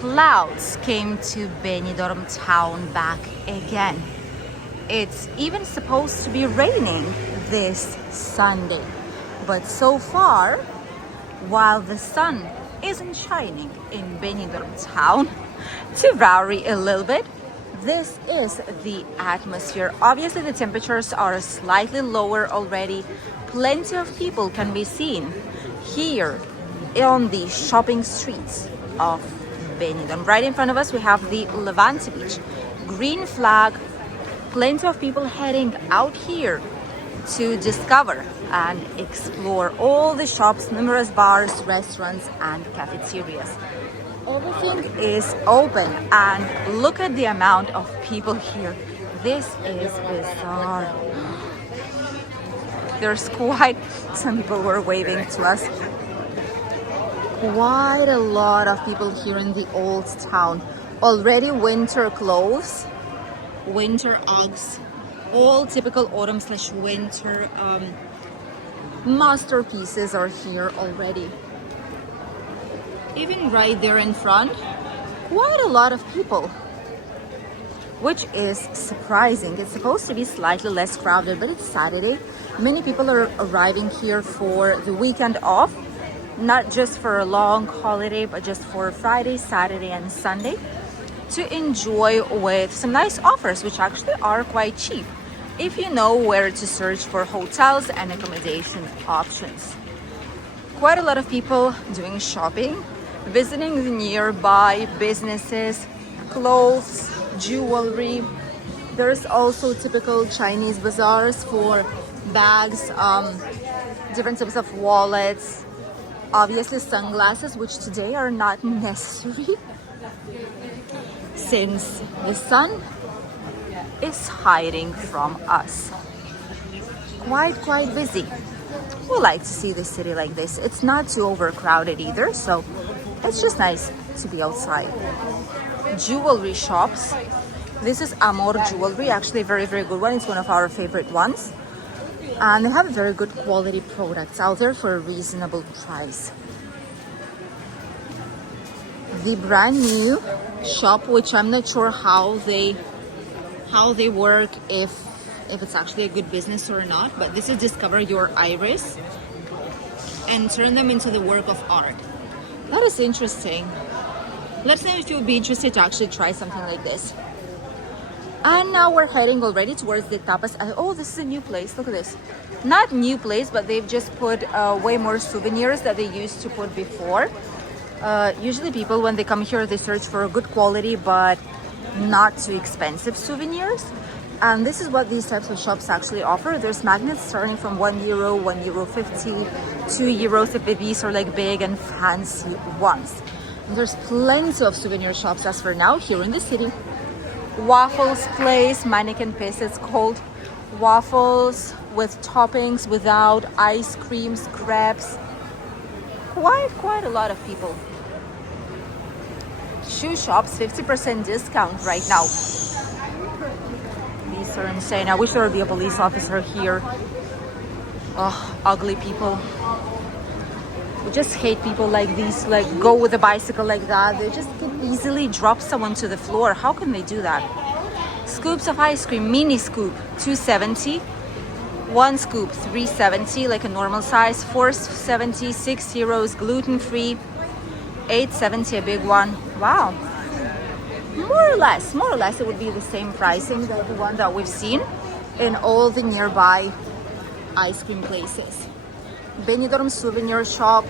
Clouds came to Benidorm town back again. It's even supposed to be raining this Sunday. But so far, while the sun isn't shining in Benidorm town, to vary a little bit, this is the atmosphere. Obviously, the temperatures are slightly lower already. Plenty of people can be seen here on the shopping streets of Benidorm. Right in front of us, we have the Levante Beach. Green flag. Plenty of people heading out here to discover and explore all the shops, numerous bars, restaurants, and cafeterias. Everything is open, and look at the amount of people here. This is bizarre. There's quite some people were waving to us. Quite a lot of people here in the old town. Already winter clothes, winter Uggs, all typical autumn/winter masterpieces are here already. Even right there in front, quite a lot of people, which is surprising. It's supposed to be slightly less crowded, but it's Saturday. Many people are arriving here for the weekend off, not just for a long holiday, but just for Friday, Saturday, and Sunday to enjoy with some nice offers, which actually are quite cheap if you know where to search for hotels and accommodation options. Quite a lot of people doing shopping, visiting the nearby businesses, clothes, jewelry. There's also typical Chinese bazaars for bags, different types of wallets, obviously sunglasses, which today are not necessary since the sun is hiding from us. Quite busy. We like to see the city like this. It's not too overcrowded either, so it's just nice to be outside. Jewelry shops. This is Amor Jewelry, actually a very good one. It's one of our favorite ones. And they have very good quality products out there for a reasonable price. The brand new shop, which I'm not sure how they work, if it's actually a good business or not, but this is Discover Your Iris and turn them into the work of art. That is interesting. Let us know if you would be interested to actually try something like this. And now we're heading already towards the tapas. Oh, this is a new place. Look at this. Not new place, but they've just put way more souvenirs that they used to put before. Usually people, when they come here, they search for a good quality but not too expensive souvenirs. And this is what these types of shops actually offer. There's magnets starting from €1, €1.50, €2 if these are like big and fancy ones. And there's plenty of souvenir shops as for now here in the city. Waffles place, mannequin piece, it's called. Waffles with toppings, without, ice creams, crepes. Quite a lot of people. Shoe shops, 50% discount right now. These are insane. I wish there would be a police officer here. Oh, ugly people. We just hate people like these, like go with a bicycle like that. They just can easily drop someone to the floor. How can they do that? Scoops of ice cream, mini scoop, $2.70. One scoop, $3.70, like a normal size. €4.70, €6, gluten-free. $8.70 a big one. Wow. More or less it would be the same pricing that the one that we've seen in all the nearby ice cream places. Benidorm souvenir shop.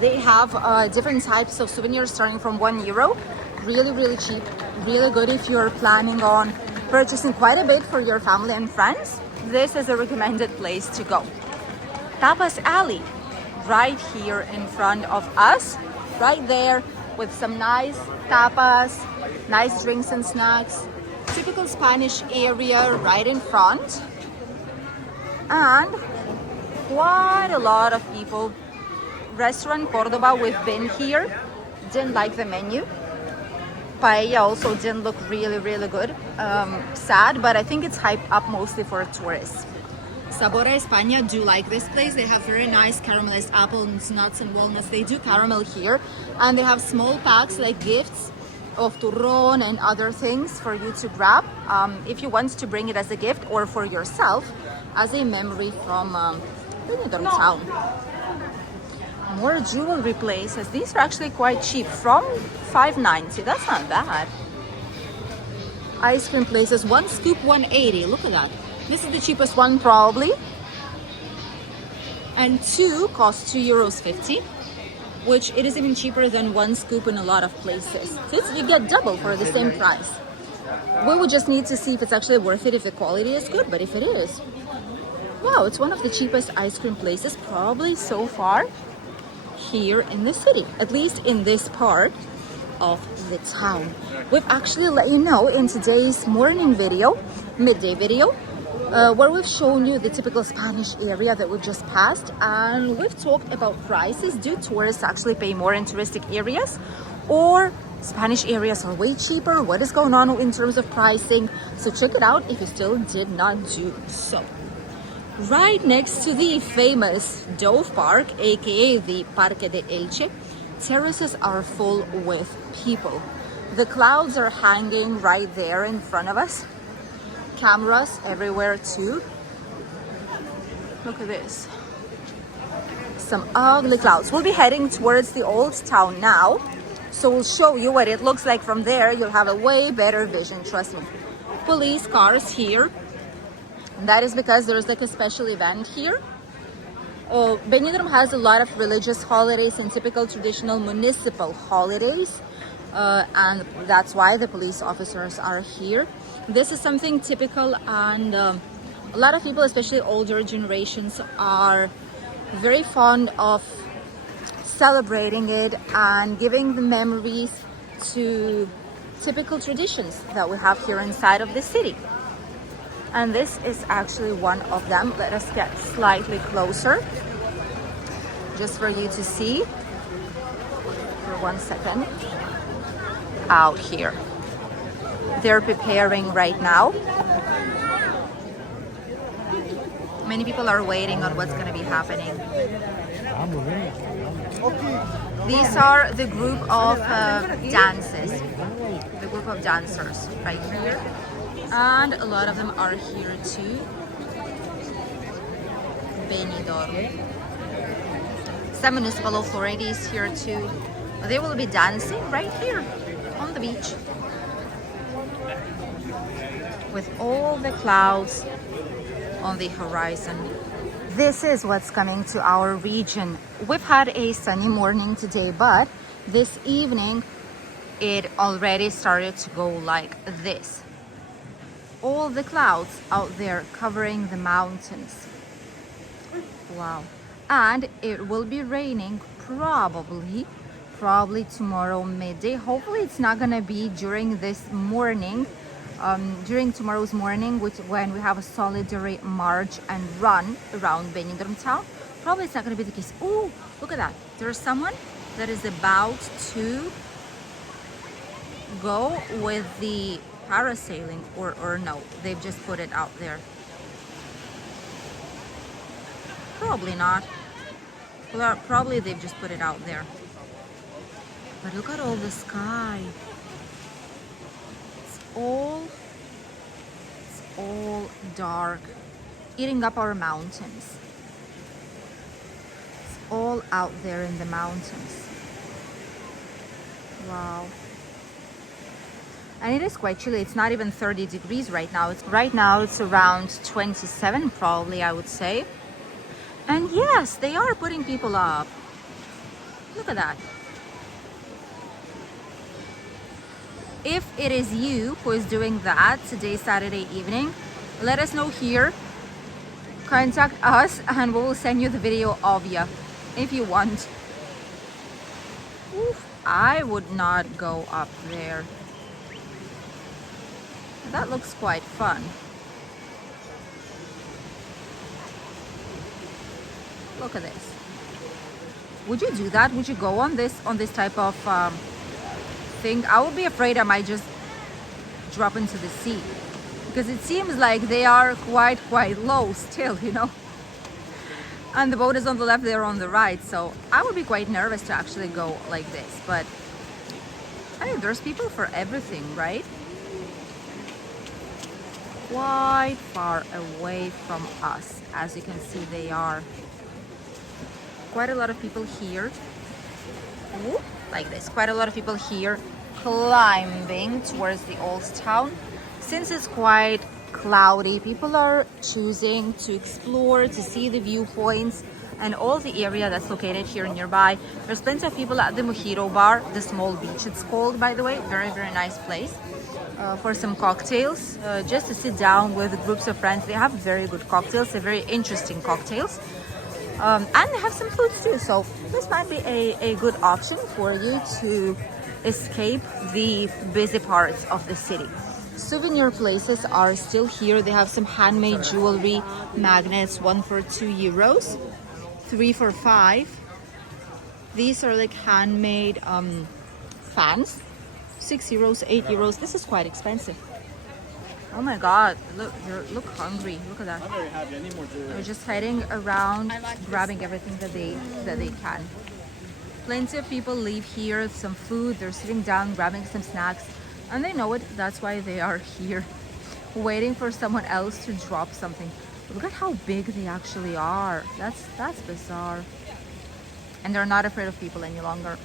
They have different types of souvenirs starting from €1. Really cheap. Really good if you're planning on purchasing quite a bit for your family and friends. This is a recommended place to go. Tapas Alley, right here in front of us, right there, with some nice tapas, nice drinks and snacks. Typical Spanish area right in front. And quite a lot of people. Restaurant Cordoba, we've been here, didn't like the menu. Paella also didn't look really good. Sad, but I think it's hyped up mostly for tourists. Sabor España do like this place. They have very nice caramelized apples, nuts, and walnuts. They do caramel here, and they have small packs like gifts of turron and other things for you to grab if you want to bring it as a gift or for yourself as a memory from Benidorm town. More jewelry places. These are actually quite cheap, from $5.90. That's not bad. Ice cream places, one scoop $1.80. Look at that. This is the cheapest one probably, and two cost €2.50, which it is even cheaper than one scoop in a lot of places. So you get double for the same price. We would just need to see if it's actually worth it, if the quality is good. But if it is, wow, it's one of the cheapest ice cream places probably so far here in the city, at least in this part of the town. We've actually let you know in today's morning video, midday video, where we've shown you the typical Spanish area that we've just passed, and we've talked about prices. Do tourists actually pay more in touristic areas, or Spanish areas are way cheaper? What is going on in terms of pricing? So check it out if you still did not do so. Right next to the famous Dove Park, aka the Parque de Elche, terraces are full with people. The clouds are hanging right there in front of us. Cameras everywhere too. Look at this. Some ugly clouds. We'll be heading towards the old town now, so we'll show you what it looks like from there. You'll have a way better vision, trust me. Police cars here. And that is because there's like a special event here. Benidorm has a lot of religious holidays and typical traditional municipal holidays, and that's why the police officers are here. This is something typical, and a lot of people, especially older generations, are very fond of celebrating it and giving the memories to typical traditions that we have here inside of the city. And this is actually one of them. Let us get slightly closer just for you to see for 1 second. Out here, they're preparing right now. Many people are waiting on what's going to be happening. These are the group of dances, the group of dancers right here, and a lot of them are here too. Benidorm. Some municipal authorities here too. They will be dancing right here on the beach with all the clouds on the horizon. This is what's coming to our region. We've had a sunny morning today, but this evening it already started to go like this. All the clouds out there covering the mountains. Wow. And it will be raining probably tomorrow midday. Hopefully it's not gonna be during this morning, during tomorrow's morning, when we have a solitary march and run around Benidorm town. Probably it's not gonna be the case. Oh, look at that. There's someone that is about to go with the parasailing, or no, they've just put it out there. Probably not. Well, probably they've just put it out there. But look at all the sky. It's all dark, eating up our mountains. It's all out there in the mountains. Wow. And it is quite chilly. It's not even 30 degrees right now. Right now it's around 27 probably, I would say. And yes, they are putting people up. Look at that. If it is you who is doing that today, Saturday evening, let us know here. Contact us and we will send you the video of you if you want. Oof, I would not go up there. That looks quite fun. Look at this. Would you do that? Would you go on this type of thing? I would be afraid I might just drop into the sea. because it seems like they are quite low still, you know. And the boat is on the left, they're on the right, so I would be quite nervous to actually go like this. But hey, there's people for everything, right? Quite far away from us, as you can see. They are quite a lot of people here. Ooh, like this, quite a lot of people here climbing towards the old town. Since it's quite cloudy, people are choosing to explore, to see the viewpoints and all the area that's located here nearby. There's plenty of people at the Mojito Bar, the small beach it's called, by the way. Very nice place for some cocktails, just to sit down with groups of friends. They have very good cocktails, they're very interesting cocktails, and they have some food too, so this might be a good option for you to escape the busy parts of the city. Souvenir places are still here. They have some handmade jewelry, magnets, 1 for €2, 3 for €5. These are like handmade fans, €6, €8. This is quite expensive. Oh my god, look, look hungry. Look at that. I'm very happy. I need more jewelry. They're just heading around, grabbing everything that they can. Plenty of people leave here, some food, they're sitting down, grabbing some snacks, and they know it. That's why they are here, waiting for someone else to drop something. Look at how big they actually are. That's bizarre. And they're not afraid of people any longer.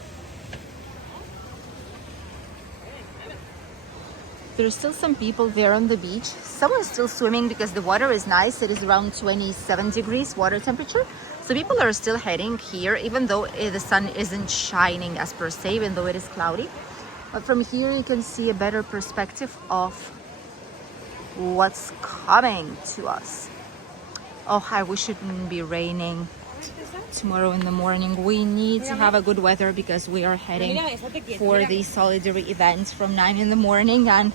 There's still some people there on the beach. Someone's still swimming because the water is nice. It is around 27 degrees water temperature. So people are still heading here, even though the sun isn't shining as per se, even though it is cloudy. But from here you can see a better perspective of what's coming to us. Oh, I wish it wouldn't be raining tomorrow in the morning. We need to have a good weather because we are heading for the solidarity event from 9 in the morning, and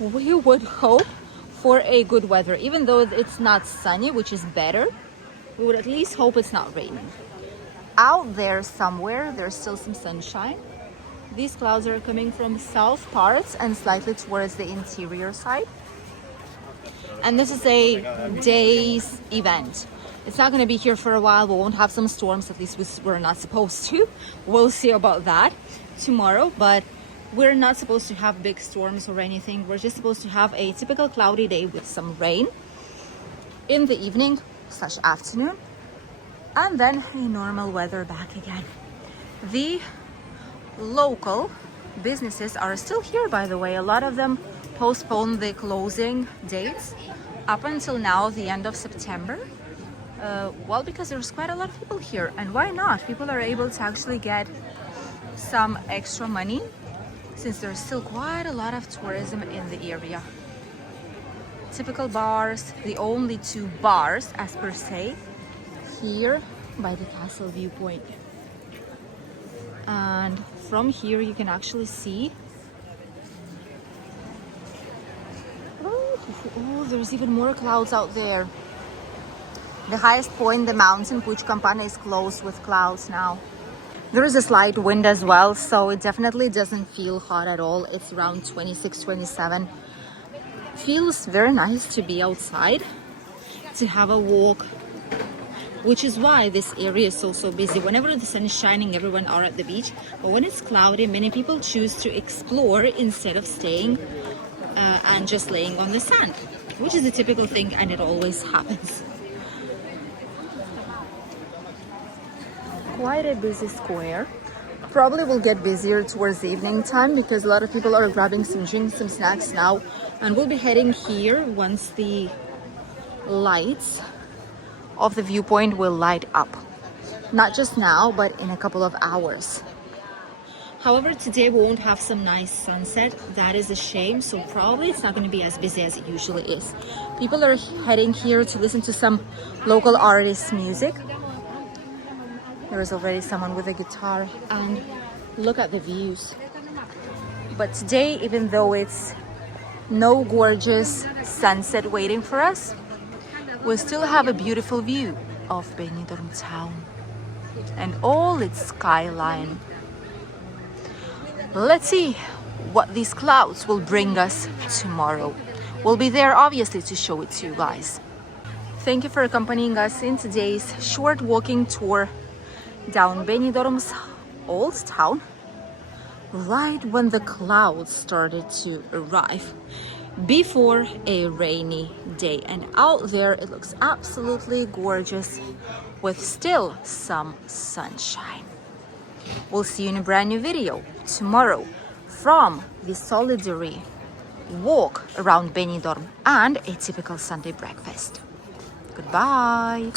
we would hope for a good weather. Even though it's not sunny, which is better, we would at least hope it's not raining. Out there somewhere, there's still some sunshine. These clouds are coming from south parts and slightly towards the interior side. And this is a day's event. It's not going to be here for a while. We won't have some storms, at least we're not supposed to. We'll see about that tomorrow, but we're not supposed to have big storms or anything. We're just supposed to have a typical cloudy day with some rain in the evening / afternoon, and then a normal weather back again. The local businesses are still here, by the way. A lot of them postponed the closing dates up until now, the end of September. Well, because there's quite a lot of people here, and why not? People are able to actually get some extra money since there's still quite a lot of tourism in the area. Typical bars, the only 2 bars as per se here by the castle viewpoint. And from here you can actually see, oh, there's even more clouds out there. The highest point, the mountain Puig Campana, is closed with clouds now. There is a slight wind as well, so it definitely doesn't feel hot at all. It's around 26, 27. Feels very nice to be outside, to have a walk, which is why this area is so busy. Whenever the sun is shining, everyone are at the beach, but when it's cloudy, many people choose to explore instead of staying and just laying on the sand, which is a typical thing, and it always happens. Quite a busy square. Probably will get busier towards the evening time because a lot of people are grabbing some drinks, some snacks now, and we'll be heading here once the lights of the viewpoint will light up. Not just now, but in a couple of hours. However, today we won't have some nice sunset. That is a shame, so probably it's not going to be as busy as it usually is. People are heading here to listen to some local artists' music. There is already someone with a guitar, and look at the views. But today, even though it's no gorgeous sunset waiting for us, we still have a beautiful view of Benidorm town and all its skyline. Let's see what these clouds will bring us tomorrow. We'll be there obviously to show it to you guys. Thank you for accompanying us in today's short walking tour down Benidorm's old town, right when the clouds started to arrive before a rainy day. And out there it looks absolutely gorgeous with still some sunshine. We'll see you in a brand new video tomorrow from the solitary walk around Benidorm and a typical Sunday breakfast. Goodbye.